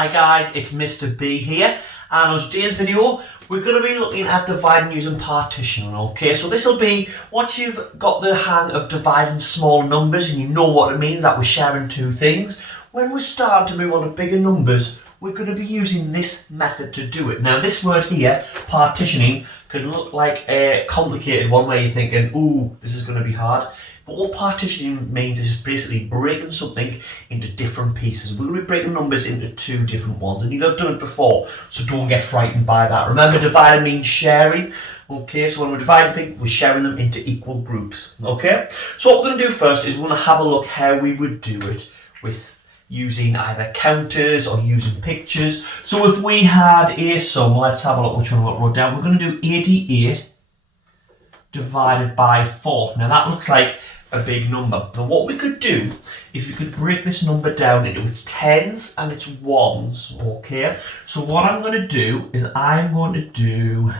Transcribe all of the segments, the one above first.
Hi guys, it's Mr. B here, and on today's video we're going to be looking at dividing using partitioning. Okay, so this will be once you've got the hang of dividing small numbers and you know what it means that we're sharing two things. When we're starting to move on to bigger numbers, we're going to be using this method to do it. Now this word here, partitioning, can look like a complicated one where you're thinking, ooh, this is going to be hard. But what partitioning means is basically breaking something into different pieces. We're going to be breaking numbers into two different ones, and you've done it before, so don't get frightened by that. Remember, dividing means sharing. Okay, so when we're dividing things, we're sharing them into equal groups. Okay, so what we're going to do first is we're going to have a look how we would do it with using either counters or using pictures. So if we had a sum, let's have a look which one I wrote down. We're going to do 88 divided by 4. Now that looks like a big number. Now what we could do is we could break this number down into its tens and its ones. Okay, so what I'm going to do is I'm going to do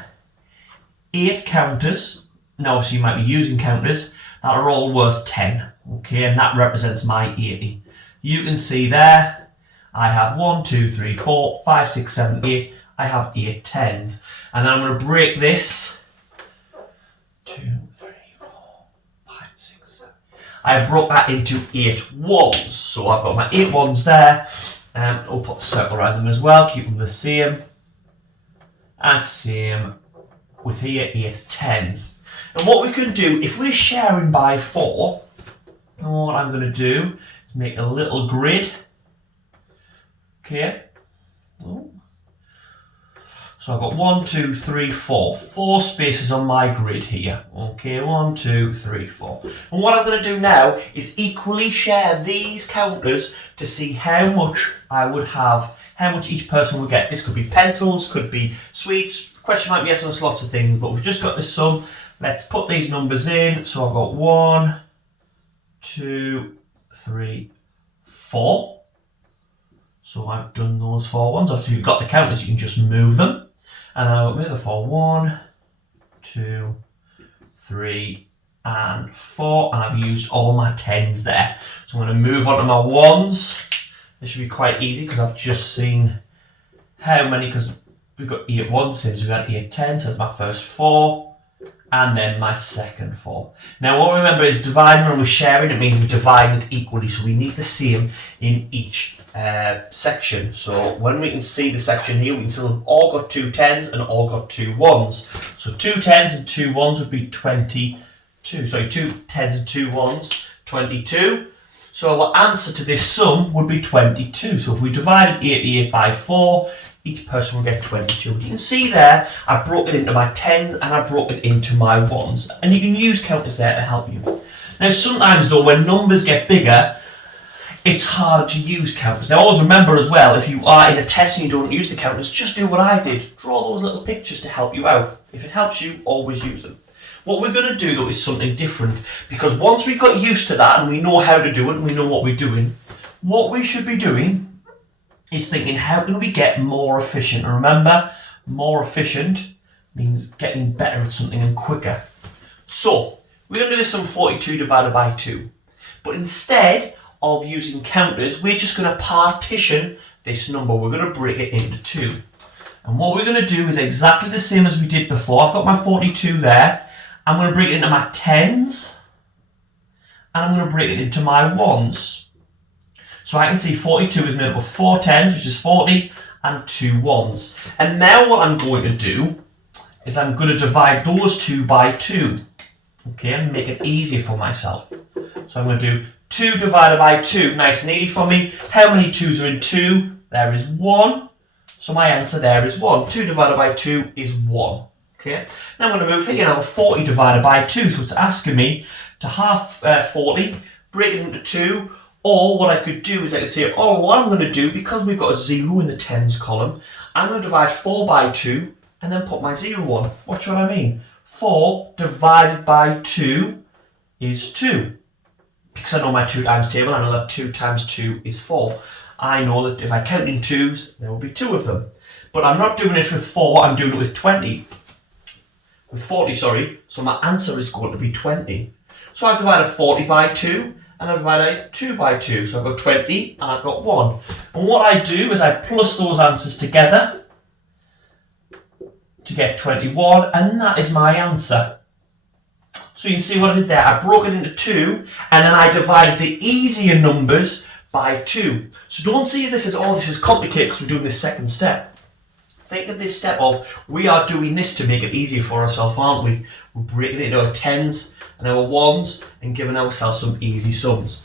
8 counters. Now obviously you might be using counters that are all worth 10. Okay, and that represents my 80. You can see there I have 1, 2, 3, 4, 5, 6, 7, 8. I have 8 tens, and I'm going to break this 2, 3, 4, 5, 6, 7. I broke that into 8 ones. So I've got my 8 ones there, and I'll put a circle around them as well, keep them the same. And same with here, 8 tens. And what we can do, if we're sharing by 4, what I'm going to do is make a little grid. Okay. Oh. So I've got 1, 2, 3, 4. 4 spaces on my grid here. Okay, 1, 2, 3, 4. And what I'm going to do now is equally share these counters to see how much I would have, how much each person would get. This could be pencils, could be sweets, question might be yes on lots of things, but we've just got this sum. Let's put these numbers in. So I've got 1, 2, 3, 4. So I've done those 4 ones. Obviously, if you've got the counters, you can just move them. And I'll move the 4. 1, 2, 3, and 4. And I've used all my 10s there. So I'm going to move on to my 1s. This should be quite easy because I've just seen how many, because we've got 8 1s, so we've got 8 10s. So that's my first 4. And then my second 4. Now what we remember is dividing when we're sharing, it means we're dividing it equally, so we need the same in each section. So when we can see the section here, we can see we've all got 2 10s and all got 2 1s. So 2 10s and 2 1s would be 22. Sorry, 2 10s and 2 1s, 22. So our answer to this sum would be 22. So if we divided 88 by 4, each person will get 22. You can see there, I broke it into my 10s and I broke it into my 1s. And you can use counters there to help you. Now sometimes though, when numbers get bigger, it's harder to use counters. Now always remember as well, if you are in a test and you don't use the counters, just do what I did. Draw those little pictures to help you out. If it helps you, always use them. What we're going to do though is something different, because once we've got used to that and we know how to do it and we know what we're doing, what we should be doing is thinking, how can we get more efficient? And remember, more efficient means getting better at something and quicker. So we're going to do this sum 42 divided by 2. But instead of using counters, we're just going to partition this number. We're going to break it into 2. And what we're going to do is exactly the same as we did before. I've got my 42 there. I'm going to break it into my 10s. And I'm going to break it into my 1s. So I can see 42 is made up of 4 10s, which is 40, and 2 1s. And now what I'm going to do is I'm going to divide those 2 by 2. Okay, and make it easier for myself. So I'm going to do 2 divided by 2. Nice and easy for me. How many 2s are in 2? There is 1. So my answer there is 1. 2 divided by 2 is 1. Okay, now I'm going to move here. Now 40 divided by 2. So it's asking me to half 40, break it into 2. Or what I could do is I could say, oh, what I'm going to do, because we've got a 0 in the tens column, I'm going to divide 4 by 2 and then put my 0 on. Watch what I mean. 4 divided by 2 is 2. Because I know my 2 times table, I know that 2 times 2 is 4. I know that if I count in 2s, there will be 2 of them. But I'm not doing it with 4, I'm doing it with 20. With 40, sorry. So my answer is going to be 20. So I've divided 40 by 2. and I divide 2 by 2. So I've got 20 and I've got 1. And what I do is I plus those answers together to get 21, and that is my answer. So you can see what I did there. I broke it into 2, and then I divided the easier numbers by 2. So don't see this as, oh, this is complicated because we're doing this second step. Think of this step of, we are doing this to make it easier for ourselves, aren't we? We're breaking it into our 10s and our 1s and giving ourselves some easy sums.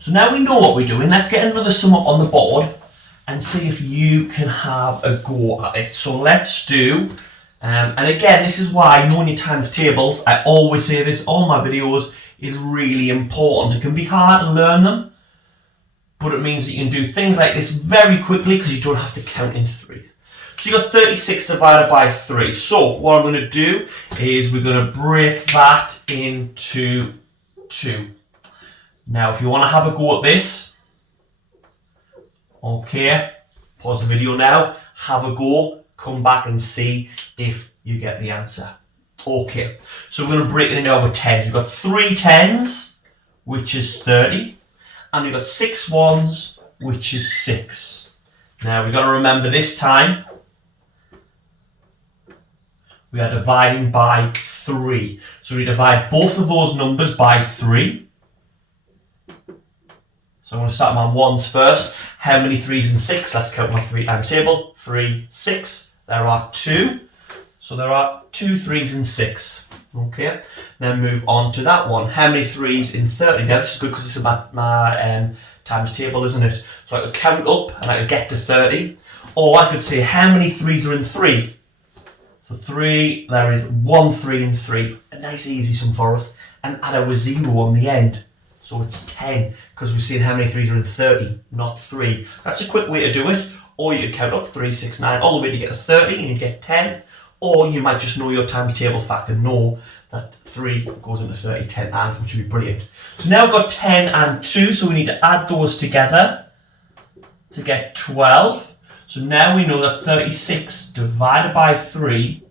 So now we know what we're doing. Let's get another sum up on the board and see if you can have a go at it. So let's do, and again, this is why knowing your times tables, I always say this, all my videos, is really important. It can be hard to learn them, but it means that you can do things like this very quickly because you don't have to count in threes. So you got 36 divided by 3. So what I'm going to do is we're going to break that into 2. Now if you want to have a go at this, okay, pause the video now, have a go, come back and see if you get the answer. Okay, so we're going to break it into our 10s. We've got 3 10s, which is 30, and we've got 6 1s, which is 6. Now we've got to remember this time, we are dividing by 3. So we divide both of those numbers by 3. So I'm going to start my 1s first. How many 3s and 6? Let's count my 3 times table. 3, 6. There are 2. So there are 2 3s and 6. Okay. Then move on to that one. How many 3s in 30? Now this is good because it's about my times table, isn't it? So I could count up and I could get to 30. Or I could say how many 3s are in 3? So 3, there is 1 3 and 3. A nice easy sum for us. And add our 0 on the end. So it's 10, because we're seeing how many 3s are in 30, not 3. That's a quick way to do it. Or you could count up 3, 6, 9, all the way to get to 30 and you get 10. Or you might just know your times table fact and know that 3 goes into 30, 10 and, which would be brilliant. So now we've got 10 and 2, so we need to add those together to get 12. So now we know that 36 divided by 3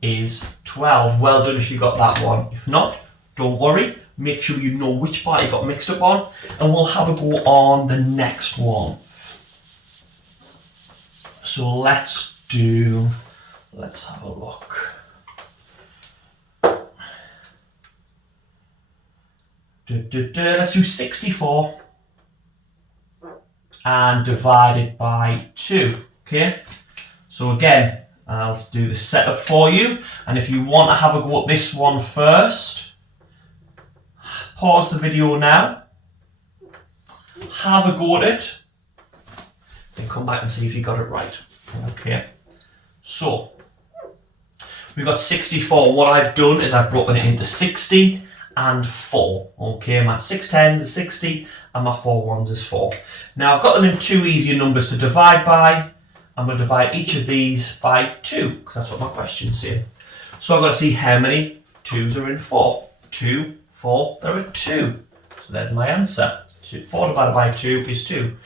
is 12. Well done if you got that one. If not, don't worry. Make sure you know which part you got mixed up on, and we'll have a go on the next one. So let's have a look. Let's do 64 and divide it by 2. Okay, so again, I'll do the setup for you, and if you want to have a go at this one first, pause the video now, have a go at it, then come back and see if you got it right. Okay, so we've got 64. What I've done is I've broken it into 60 and 4. Okay, my 6 10s is 60 and my 4 1s is 4. Now I've got them in 2 easier numbers to divide by. I'm going to divide each of these by 2 because that's what my question's saying. So I've got to see how many 2s are in 4. 2, 4, there are 2. So there's my answer. 4 divided by 2 is 2.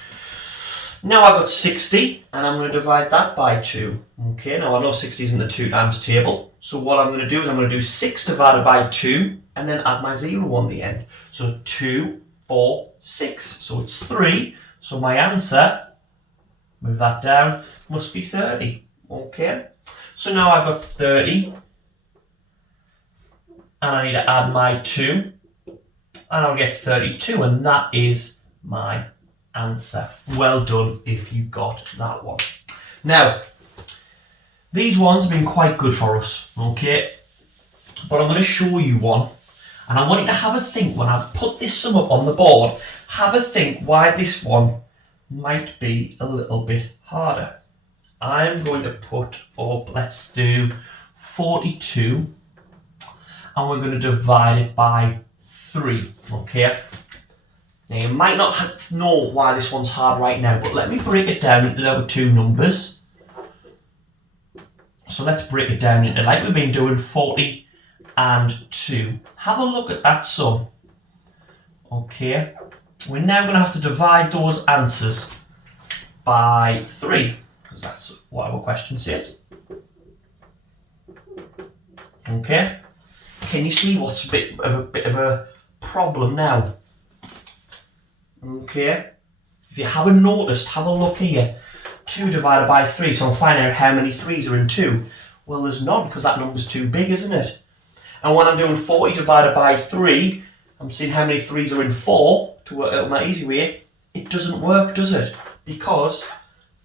Now I've got 60 and I'm going to divide that by 2. Okay, now I know 60 is in the 2 times table. So what I'm going to do is I'm going to do 6 divided by 2 and then add my 0 on the end. So 2, 4, 6. So it's 3. So my answer, move that down, must be 30. Okay, so now I've got 30 and I need to add my 2 and I'll get 32, and that is my answer. Well done if you got that one. Now, these ones have been quite good for us, okay? But I'm going to show you one, and I want you to have a think when I put this sum up on the board. Have a think why this one might be a little bit harder. I'm going to put up, let's do 42, and we're going to divide it by 3, okay? Now you might not know why this one's hard right now, but let me break it down into our 2 numbers. So let's break it down into, like we've been doing, 40 and 2. Have a look at that sum. Okay, we're now going to have to divide those answers by 3, because that's what our question says. Okay, can you see what's a bit of a problem now? Okay, if you haven't noticed, have a look here. 2 divided by 3, so I'm finding out how many 3's are in 2. Well, there's none, because that number's too big, isn't it? And when I'm doing 40 divided by 3, I'm seeing how many 3's are in 4 to work out my easy way. It doesn't work, does it? Because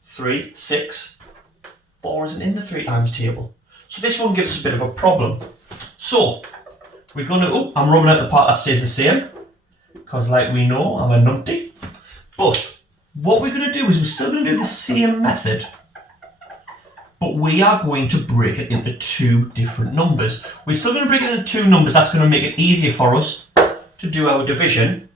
3, 6, 4 isn't in the 3 times table. So this one gives us a bit of a problem. So, we're going to, I'm rubbing out the part that stays the same, because like we know, I'm a numpty. But, what we're going to do is we're still going to do the same method, but we are going to break it into 2 different numbers. We're still going to break it into 2 numbers. That's going to make it easier for us to do our division.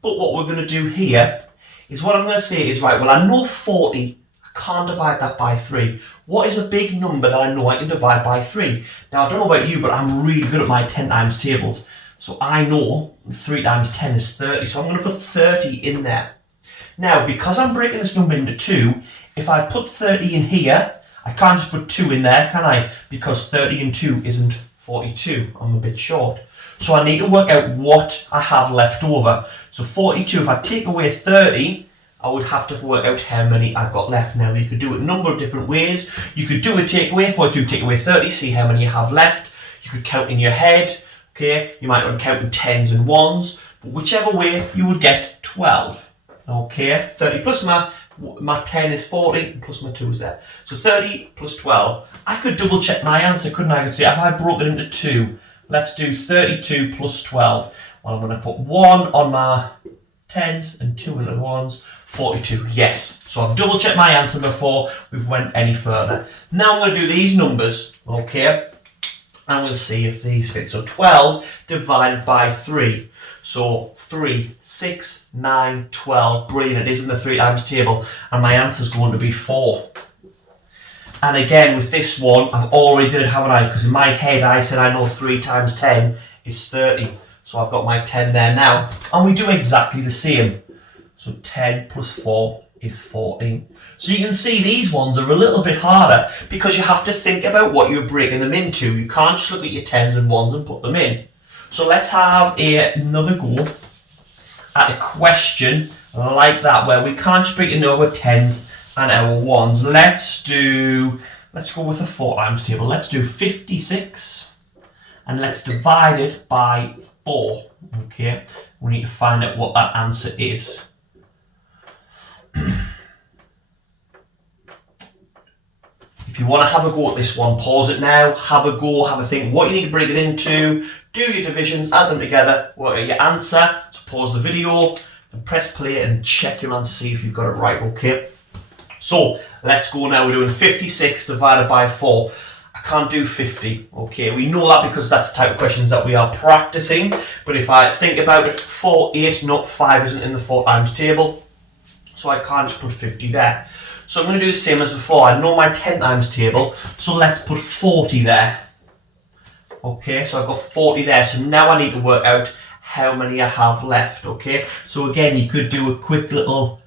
But what we're going to do here is what I'm going to say is, right, well, I know 40, I can't divide that by 3. What is a big number that I know I can divide by 3? Now, I don't know about you, but I'm really good at my 10 times tables. So I know 3 times 10 is 30, so I'm going to put 30 in there. Now, because I'm breaking this number into 2, if I put 30 in here, I can't just put 2 in there, can I? Because 30 and 2 isn't 42. I'm a bit short. So I need to work out what I have left over. So 42, if I take away 30, I would have to work out how many I've got left. Now, you could do it a number of different ways. You could do a take away, 42, take away 30, see how many you have left. You could count in your head, okay? You might want to count in 10s and 1s. But whichever way, you would get 12. Okay, 30 plus my 10 is 40, plus my 2 is there. So 30 plus 12. I could double check my answer, couldn't I? I could say, if I broke it into 2, let's do 32 plus 12. Well, I'm going to put 1 on my 10s and 2 on the 1s. 42, yes. So I've double checked my answer before we went any further. Now I'm going to do these numbers, okay? And we'll see if these fit. So 12 divided by 3. So 3, 6, 9, 12. Brilliant. It is in the 3 times table. And my answer is going to be 4. And again, with this one, I've already did it, haven't I? Because in my head, I said I know 3 times 10 is 30. So I've got my 10 there now. And we do exactly the same. So 10 plus 4 is 14. So you can see these ones are a little bit harder because you have to think about what you're breaking them into. You can't just look at your 10s and 1s and put them in. So let's have another go at a question like that where we can't just break into our 10s and our 1s. Let's go with the 4 times table. Let's do 56 and let's divide it by 4. Okay, we need to find out what that answer is. If you want to have a go at this one, pause it now, have a go, have a think what you need to break it into, do your divisions, add them together, work out your answer. So pause the video and press play and check your answer, see if you've got it right, okay? So let's go now, we're doing 56 divided by 4. I can't do 50, okay? We know that because that's the type of questions that we are practicing, but if I think about it, 4, 8, not 5 isn't in the 4 times table, so I can't just put 50 there. So I'm going to do the same as before. I know my 10 times table, so let's put 40 there. Okay, so I've got 40 there, so now I need to work out how many I have left, okay? So again, you could do a quick little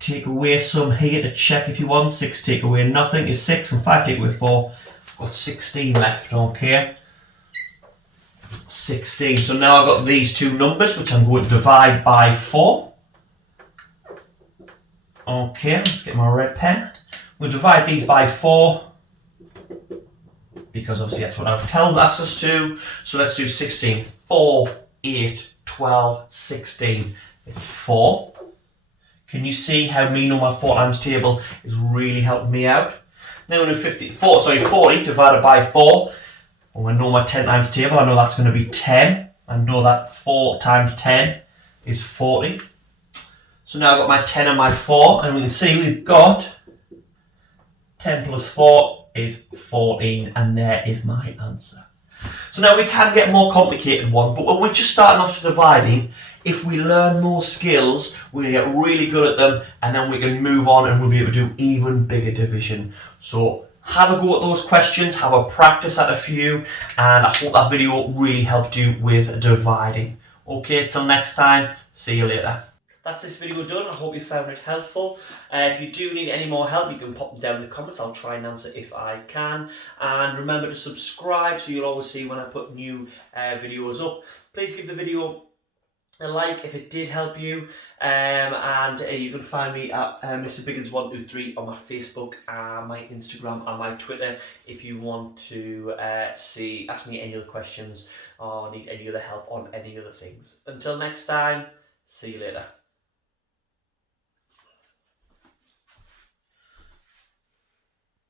take away some here to check if you want. 6 take away nothing is 6, and 5 take away 4. I've got 16 left, okay? 16, so now I've got these two numbers, which I'm going to divide by 4. Okay, let's get my red pen. We'll divide these by 4 because obviously that's what our tells us to. So let's do 16. 4, 8, 12, 16. It's 4. Can you see how me know my 4 times table is really helping me out? Now we're doing 40 divided by 4. And I know my 10 times table. I know that's going to be 10. I know that 4 times 10 is 40. So now I've got my 10 and my 4, and we can see we've got 10 plus 4 is 14, and there is my answer. So now we can get more complicated ones, but when we're just starting off dividing, if we learn those skills, we get really good at them, and then we can move on and we'll be able to do even bigger division. So have a go at those questions, have a practice at a few, and I hope that video really helped you with dividing. Okay, till next time, see you later. That's this video done. I hope you found it helpful. If you do need any more help, you can pop them down in the comments. I'll try and answer if I can. And remember to subscribe so you'll always see when I put new videos up. Please give the video a like if it did help you, and you can find me at Mr. Biggins123 on my Facebook, my Instagram and my Twitter if you want to ask me any other questions or need any other help on any other things. Until next time, see you later.